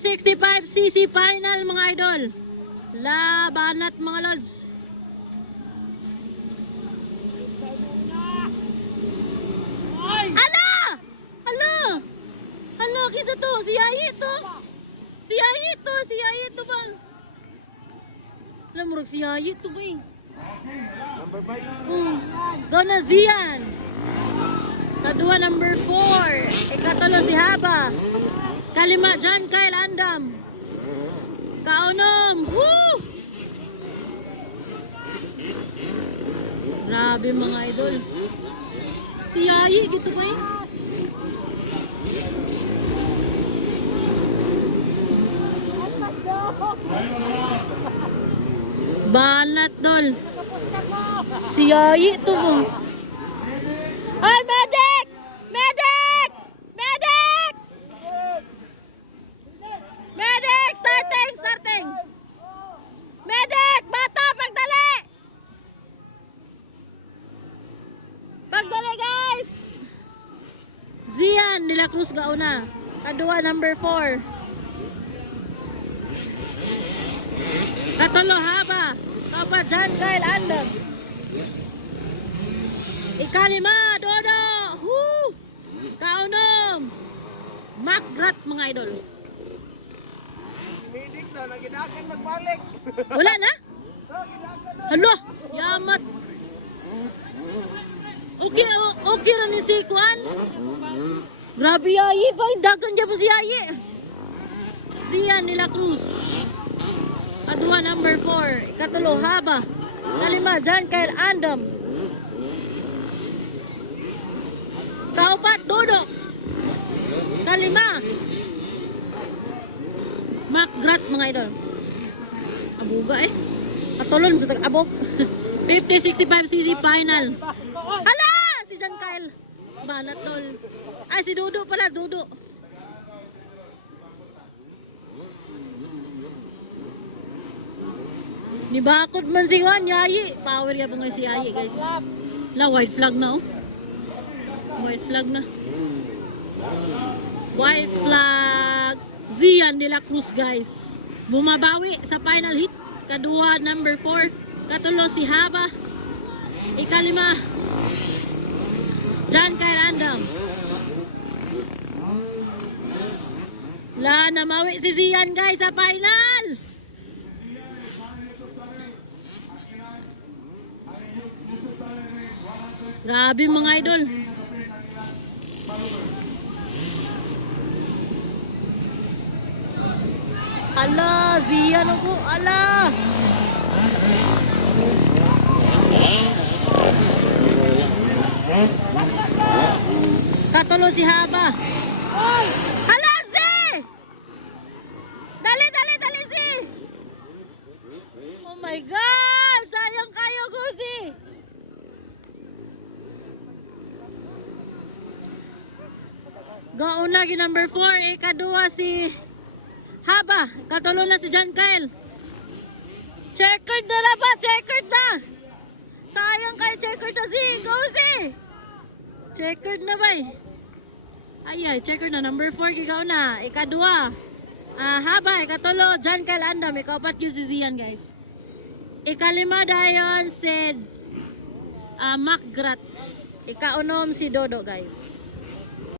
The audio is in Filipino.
50-65cc final mga idol. Labanat mga lods. Ala! Ala! Ala, kita to. Si Yayi to. Si Yayi to. Si Yayi to ba? Alam mo, si Yayi to ba eh. Dona Zian. Kadua number 4. Ikatalo si Haba. Kalima John Kyle Andam. Kaunom. Woo! Grabe mga idol. Si Yayi gitu ba eh? Banat dol. Si Yayi to mo. Ay, medic! Medic! Medic! Medic! Starting! Starting! Medic! Bata! Pagdali! Pagdali guys! Zian de la Cruz gauna. Kadua number 4. Katolo Haba. Kapat John Kyle Andam. Ikalima Dodo. Woo! Kaunom. Makgrat mga idol. Medic na, naginakan magbalik. Wala na? Hala, yamat. Okay, okay na ni si Kuan. Grabe Yayi, ba? Dagan dyan po si Yayi. Zian de la Cruz. Kadua number 4. Ikatulo Haba. Kalima John Kyle Andam. Kaupat Dodo. Kalima Makgrat mga idol. Abuga eh. Katulon sa tag-abog. 50-65cc final. Hala! Si John Kyle. Banat tol. Ay, si Dudu pala. Dudu. Nibakod man si Juan. Yayi. Power ya po nga si Yayi guys. La, white flag na oh. White flag na. White flag. Zian de la Cruz guys. Bumabawi sa final hit. Kadua number 4. Katulo si Haba. Ikalima John Kyle Andam. La, namawi si Zian guys sa final. Grabe mga idol. Ala, Zian ako. Ala. Katulo si Haba. Ala, Si! Dali, dali, dali, Si! Oh my God! Sayang kayo, Gusi! Gauna gi number 4. Ikadua si Haba. Katulo na si John Kyle. Checkered na na ba? Checkered na! Sayang kayo, checkered na si Gusi! Checkered na ba eh? Ay, checkered na. Number 4 gigaw na. Ikadua. Haba. Ikatulo John Kyle Andam. Ikapat yung si Zian guys. Ikalima dayon si Makgrat. Ikaunom si Dodo guys.